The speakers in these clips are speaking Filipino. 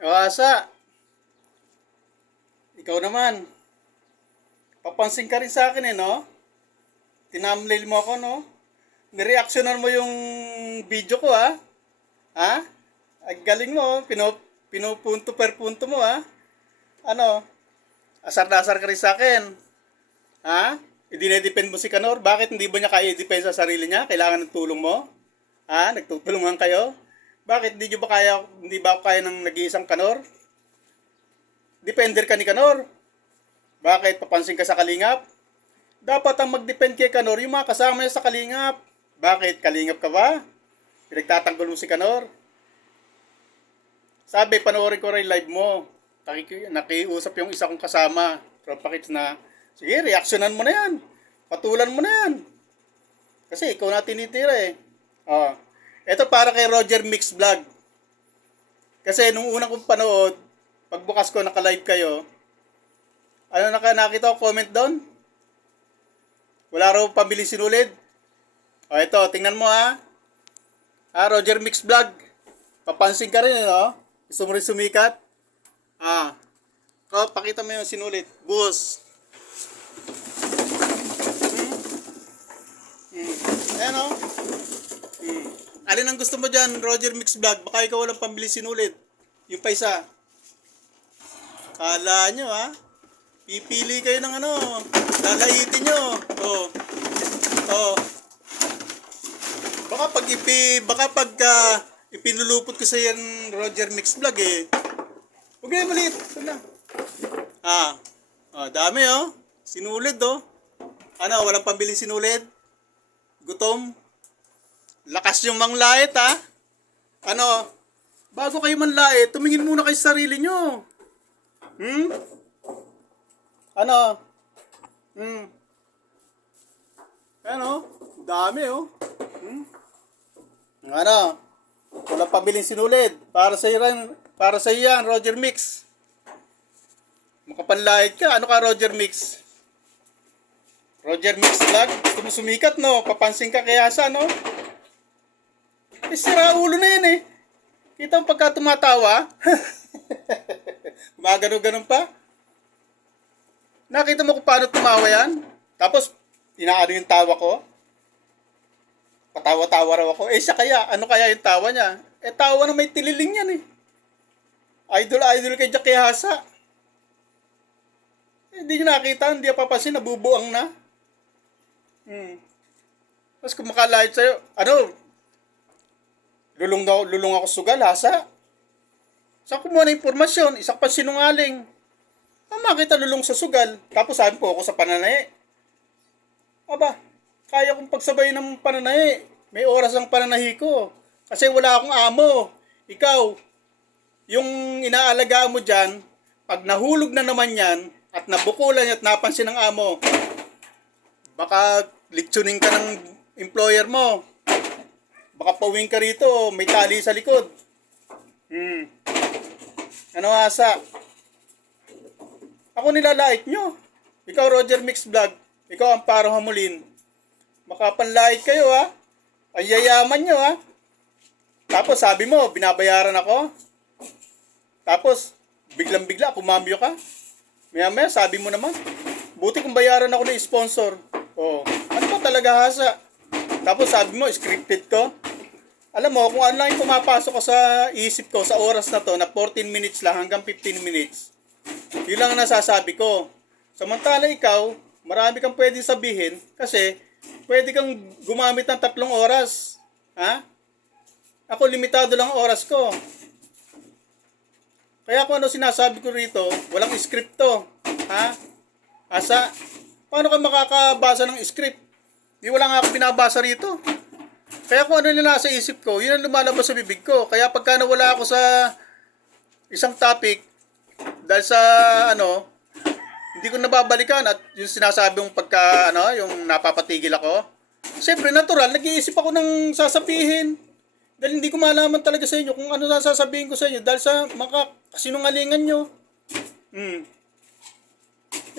Asa, ikaw naman. Papansin ka rin sa akin no? Tinamlail mo ako, no? Nireaksyonan mo yung video ko, ha? Ha? Ang galing mo, pinupunto per punto mo, ha? Ano? Asar na asar ka rin sa akin. Ha? I-dinedepend mo si Kanor? Bakit hindi ba niya kaya i-defend sa sarili niya? Kailangan ng tulong mo? Ha? Nagtutulungan kayo? Bakit hindi ba ako kaya ng nag-iisang Kanor? Defender ka ni Kanor? Bakit papansin ka sa Kalingap? Dapat ang mag-depend kay Kanor yung mga kasama niya sa Kalingap. Bakit? Kalingap ka ba? Pinagtatanggol mo si Kanor? Sabi, panoorin ko rin live mo. Nakiusap yung isa kong kasama. Tropa Kids na, sige, reaksyonan mo na yan. Patulan mo na yan. Kasi ikaw na tinitira eh. Oh. Ito para kay Roger Mix Vlog. Kasi nung unang kong panood, pagbukas ko, naka-live kayo. Ano nakita ko comment doon? Wala raw pambili sinulid. O ito, tingnan mo ha. Roger Mix Vlog. Papansin ka rin no? Gusto mo rin sumikat? Pakita mo yung sinulit. Boss. Ayan o. Alin ang gusto mo dyan, Roger Mix Vlog? Baka ikaw walang pambili sinulit. Yung pa isa. Kala nyo ha? Pipili kayo ng lalayitin nyo. Baka pag ipinulupot ko sa yan Roger Mix Vlog eh. Huwag kayo maliit. Dami Sinulid walang pambili sinulid. Gutom. Lakas yung manglait ha. Bago kayo manlait, tumingin muna kayo sa sarili nyo. Dami walang pabiling sinulid. Para sa iyo yan, Roger Mix. Makapanlait ka. Ano ka, Roger Mix? Roger Mix Vlog? Gusto mo sumikat, no? Papansin ka kaya sa, no? Sira ulo na yan, eh. Kita mo pagka tumatawa? Gumagano-ganon pa? Nakita mo kung paano tumawa yan? Tapos, inaano yung tawa ko? Patawa-tawa raw ako. Siya kaya, ano kaya yung tawa niya? Tawa na may tililing yan eh. Idol kay Jackie Hasa. Hindi nyo nakita, hindi papasin, nabubuang na. Tapos kung makalahit sa'yo, lulong ako sugal, Hasa. Saan kumuha na impormasyon? Isa pa sinungaling. Makita lulong sa sugal, tapos sabi po ako sa pananahe. Kaya kong pagsabayin ng pananahe. May oras ang pananahi ko. Kasi wala akong amo. Ikaw, yung inaalagaan mo dyan, pag nahulog na naman yan, at nabukulan at napansin ng amo, baka litsunin ka ng employer mo. Baka pauwing ka rito, may tali sa likod. Asa? Ako nilalait nyo. Ikaw, Roger Mix Vlog. Ikaw ang parang hamulin. Makapanlait kayo ha. Ay yayaman nyo ha. Tapos sabi mo, binabayaran ako. Tapos, biglang-bigla, pumambyo ka. Maya-maya, sabi mo naman, buti kung bayaran ako ng sponsor. Ano ba talaga, Hasa? Tapos sabi mo, scripted ko. Alam mo, kung ano lang yung pumapasok ko sa isip ko sa oras na to, na 14 minutes lang hanggang 15 minutes, yun lang ang nasasabi ko. Samantala ikaw, marami kang pwedeng sabihin kasi pwede kang gumamit ng 3 oras. Ha? Ako, limitado lang ang oras ko. Kaya kung ano sinasabi ko rito, walang script to. Ha? Asa? Paano ka makakabasa ng script? Wala nga ako binabasa rito. Kaya kung ano na nasa isip ko, yun ang lumalabas sa bibig ko. Kaya pagka nawala ako sa isang topic, dahil sa hindi ko nababalikan at yung sinasabi mong pagka yung napapatigil ako. Siyempre natural, nag-iisip ako ng sasabihin. Dahil hindi ko malaman talaga sa inyo kung ano na sasabihin ko sa inyo dahil sa kasinungalingan nyo.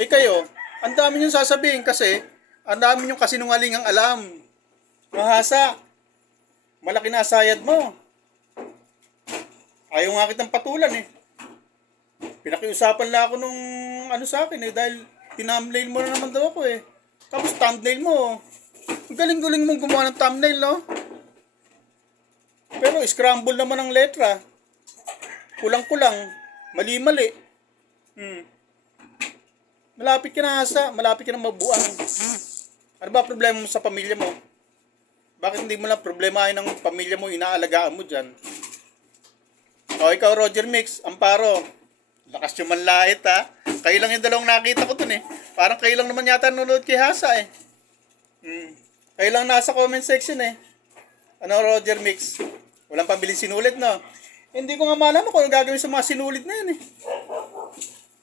Kayo, ang dami nyo sasabihin kasi ang dami nyo kasinungalingang alam. Mahasa, malaki na sayad mo. Ayaw nga kitang patulan eh. Pinakiusapan lang ako nung ano sa akin eh, dahil tinumnail mo na naman daw ako eh. Tapos thumbnail mo, ang galing-galing mong gumawa ng thumbnail, no? Pero scramble naman ang letra. Kulang-kulang, mali-mali. Hmm. Malapit ka na malapit ka na mabuang. Ano ba problema mo sa pamilya mo? Bakit hindi mo lang problemahin ng pamilya mo, inaalagaan mo dyan? O ikaw, Roger Mix, Amparo, lakas yung manlait ha. Kayo lang yung dalawang nakita ko dun eh. Parang kayo lang naman yata nanonood kay Hasa eh. Kayo lang nasa comment section eh. Ano, Roger Mix? Walang pambili sinulit, no? Hindi ko nga malaman kung ano gagawin sa mga sinulit na yan eh.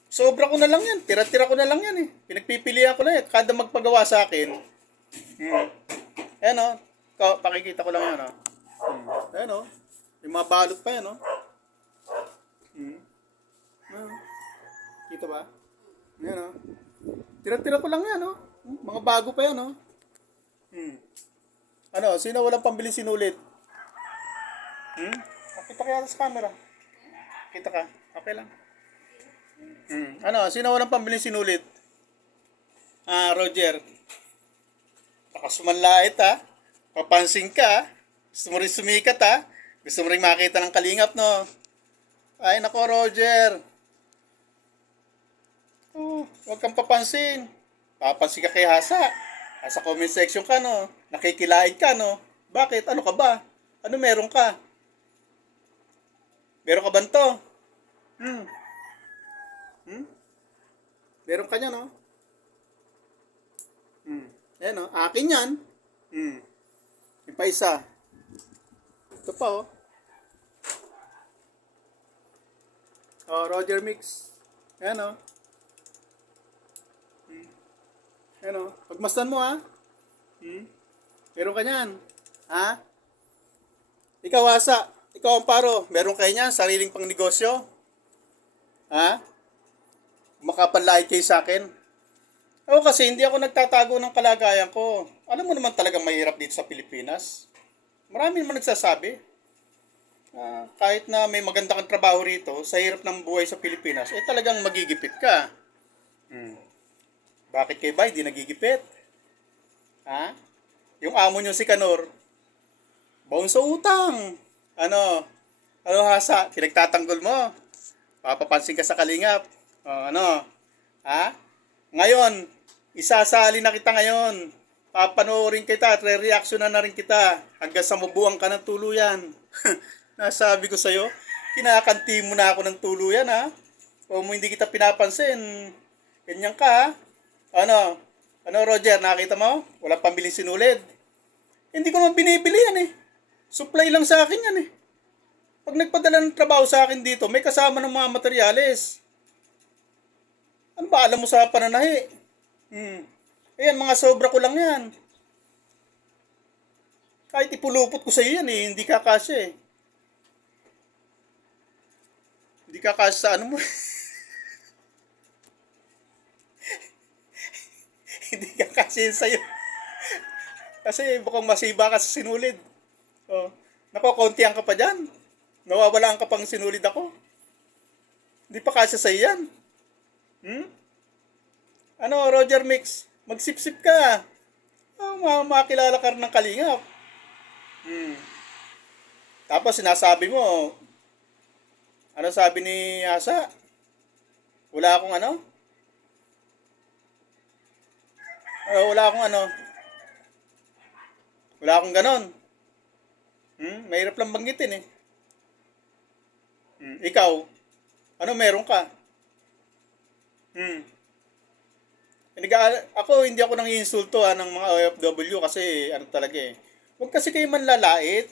Sobra ko na lang yan. Tira-tira ko na lang yan eh. Pinagpipilian ko na yan. Kada magpagawa sa akin. Ayan o. Pakikita ko lang yan o. Ayan o. May mga balot pa yan o. Kita ba? Ayan o. Tira-tira ko lang yan o. Mga bago pa yan o. Ano? Sino walang pambili sinulit? Kita ka yata sa camera. Kita ka. Okay lang. Ano? Sino walang pambili sinulit? Roger. Lakas manlait ha. Papansin ka ha. Gusto mo rin sumikat ha. Gusto mo rin makita ng kalingap no. Ay nako Roger. Huwag kang papansin. Papansin ka kay Hasa. Sa comment section ka no. Nakikilaid ka no. Bakit? Ano ka ba? Ano meron ka? Meron ka ba ito? Meron ka niya, no? Ayan, no? Akin yan. Yung pa isa. Ito pa, oh. Oh, Roger Mix. Ayan, no? Ayan, no? Pagmasdan mo, ha? Meron ka niyan. Ha? Ikaw, Hasa. Ikaw, Amparo. Meron kayo niyan. Sariling pang negosyo. Ha? Makapanlait kayo sa akin. Ako kasi hindi ako nagtatago ng kalagayan ko. Alam mo naman talagang mahirap dito sa Pilipinas. Marami naman nagsasabi. Kahit na may maganda kang trabaho rito, sa hirap ng buhay sa Pilipinas, talagang magigipit ka. Bakit kay Bay di nagigipit? Ha? Yung amo nyo si Kanor, baon sa utang. Ano? Ano Hasa? Pinagtatanggol mo? Papapansin ka sa kalingap. Ano? Ha? Ngayon, isasali na kita ngayon. Papanoorin kita at re-reaction na rin kita hanggang sa mabuang ka ng tuluyan. Nasabi ko sa'yo, kinakanti mo na ako ng tuluyan ha. Kung hindi kita pinapansin, ganyan ka ha. Ano? Ano Roger, nakita mo? Walang pambiling sinulid. Hindi ko naman binibili yan eh. Supply lang sa akin yan eh. Pag nagpadala ng trabaho sa akin dito, may kasama ng mga materyales. Ano ba alam mo sa pananahi? Ayan, mga sobra ko lang yan. Kahit ipulupot ko sa iyo yan eh, hindi kakasya eh. Hindi kakasya sa ano mo. Hindi kakasya yun sa'yo. Kasi bukang masiba ka sa sinulid. Nakokontihan ka pa dyan. Nawawalaan ka pang sinulid ako. Hindi pa kasya sa'yo yan. Ano, Roger Mix? Magsip-sip ka. Makakilala ka rin ng kalingap. Tapos sinasabi mo, ano sabi ni Asa? Wala akong ano? Wala akong ano? Wala akong ganon. Mahirap lang banggitin eh. Ikaw, ano meron ka? Ako, hindi ako nang iinsulto ng mga OFW kasi ano talaga eh. Huwag kasi kayo manlalait.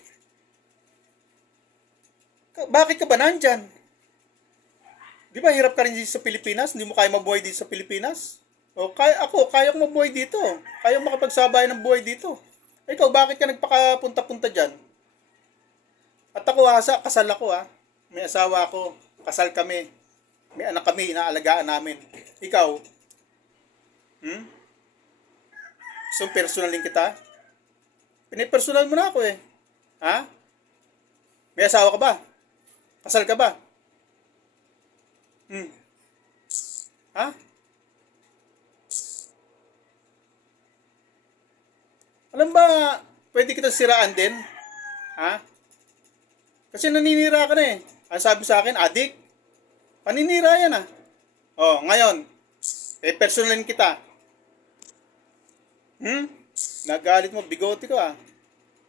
Bakit ka ba nandyan? Di ba hirap ka rin dito sa Pilipinas? Hindi mo kaya mabuhay dito sa Pilipinas? Kaya kong mabuhay dito. Kaya makapagsabayan ng buhay dito. Ikaw, bakit ka nagpakapunta-punta dyan? At ako, Hasa, kasal ako ha. May asawa ako. Kasal kami. May anak kami, inaalagaan namin. Ikaw, so personalin kita? Pinipersonal mo na ako eh. Ha? May asawa ka ba? Kasal ka ba? Hmm. Ha? Alam ba, pwede kita siraan din? Ha? Kasi naninira ka na eh. Ang sabi sa akin, adik. Paninira yan ah. Oh, ngayon, personalin kita. Hmm? Nagalit mo, bigote ka ah.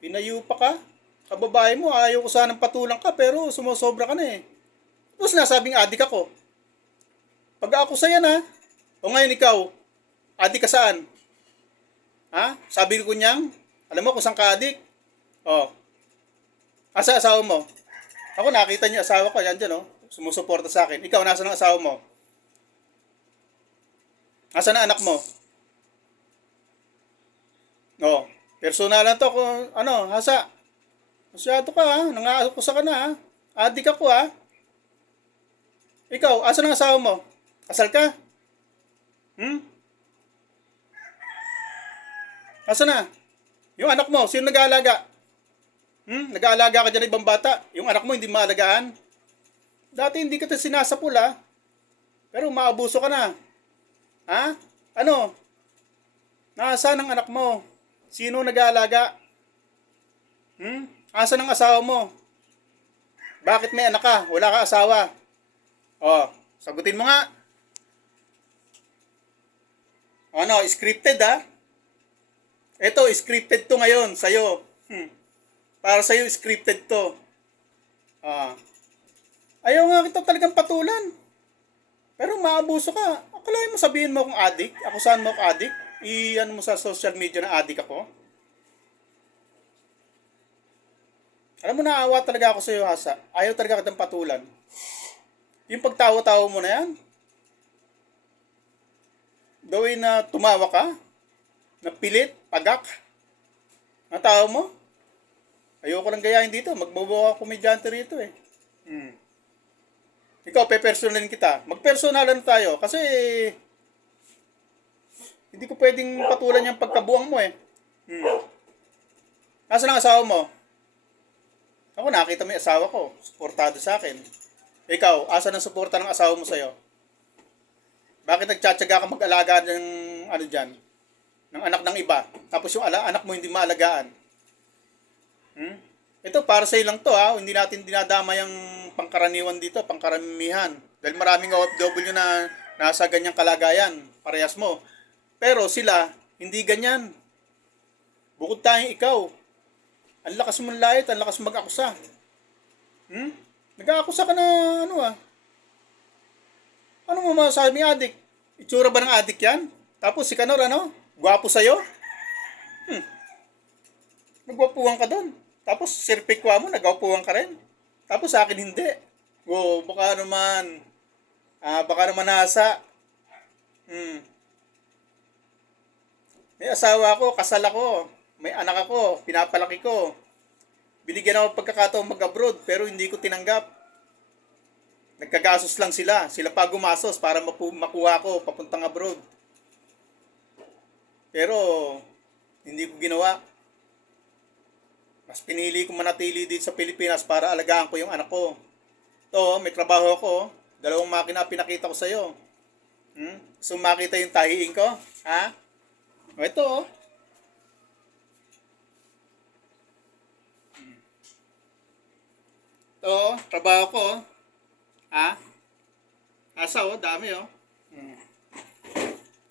Pinayupa ka. Kababae mo, ayaw ko sanang patulang ka, pero sumusobra ka na eh. Tapos nasabing adik ako. Pag ako sa yan ha. O ngayon ikaw, adik ka saan? Ha? Sabi ko niyang, alam mo kung saan ka adik? O, asa asawa mo? Ako nakita niyo asawa ko, yan dyan oh. Sumusuporta sa akin. Ikaw, nasa ng asawa mo? Asa na anak mo? O, personal lang to kung ano, hasa. Masyado ka ha, nangakusa ka na ha. Adik ako ha. Ikaw, asa ng asawa mo? Kasal ka? Hmm? Asa na? Yung anak mo, sino nag-aalaga? Nag-aalaga ka dyan ng ibang bata. Yung anak mo hindi maalagaan. Dati hindi kita sinasapul ha. Pero maabuso ka na. Ha? Ano? Nasaan ang anak mo? Sino nag-aalaga? Asa ng asawa mo? Bakit may anak ka? Wala ka asawa. Oh, sagutin mo nga. Ano, scripted ha? Ito, scripted to ngayon sa'yo. Para sa'yo, scripted to. Ah. Ayaw nga kita talagang patulan. Pero maabuso ka. Akalain mo sabihin mo akong adik? Akusahan mo akong adik? I-ano mo sa social media na adik ako? Alam mo, naawa talaga ako sa'yo, Hasa. Ayaw talaga kitang patulan. Yung pagtawa-tawa mo na yan, gawin na tumawa ka, na pilit, pagak, ang tao mo, ayoko lang gayahin dito, magbubuo ako komedyante rito eh. Ikaw, pe-personalin kita. Mag-personalan tayo, kasi hindi ko pwedeng patulan yung pagkabuang mo eh. Nasaan ang asawa mo? Ako, nakita mo yung asawa ko, suportado sa akin. Ikaw, asa ng suporta ng asawa mo sa'yo? Bakit nagtsatsaga ka mag-alaga ng ano dyan? Ng anak ng iba. Tapos yung anak mo hindi maalagaan. Ito, para sa'yo lang to ha. Hindi natin dinadama yung pangkaraniwan dito, pangkaramihan. Dahil maraming OFW na nasa ganyang kalagayan. Parehas mo. Pero sila, hindi ganyan. Bukod tayong ikaw. Ang lakas mong lait, ang lakas mong mag-akusa. Nag-aakusa ka na ano ah. Ano mo masasabi ng adik? Itsura ba ng adik yan? Tapos si Kanor ano? Gwapo sa'yo? Nagwapuhan ka doon. Tapos sirpikwa mo, nagwapuhan ka rin. Tapos sa akin hindi. Baka naman, baka naman nasa. May asawa ako, kasal ako. May anak ako, pinapalaki ko. Binigyan ako pagkakataong mag-abroad, pero hindi ko tinanggap. Nagkagasos lang sila. Sila pa gumasos para makuha ko papuntang abroad. Pero, hindi ko ginawa. Mas pinili ko manatili dito sa Pilipinas para alagaan ko yung anak ko. Ito, may trabaho ako. 2 makina pinakita ko sa'yo. So, makita yung tahiing ko? Ha? O, ito oh. Ito, trabaho ko. Ha? Asa oh, dami oh.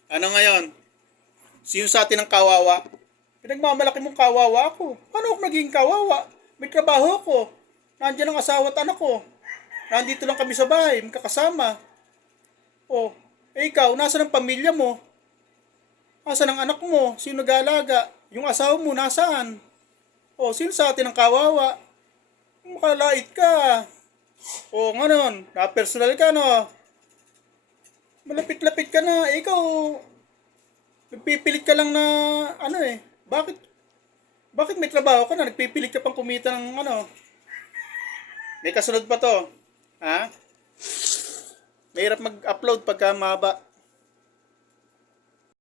Ano ngayon? Sino sa atin ang kawawa? Pinagmamalaki mong kawawa ako. Paano ako naging kawawa? May trabaho ako. Nandiyan ang asawa at anak ko. Nandito lang kami sa bahay, magkakasama. Oh, ikaw, nasa ng pamilya mo? Nasaan ang anak mo? Sino nag-aalaga? Yung asawa mo, nasaan? Oh, sino sa atin ang kawawa? Makalait ka. Oh, ngayon, na-personal ka, no? Malapit-lapit ka na. Ikaw, nagpipilit ka lang na, ano eh. Bakit may trabaho ka na? Nagpipilit ka pang kumita ng, ano? May kasunod pa to. Ha? Mahirap mag-upload pagka mahaba.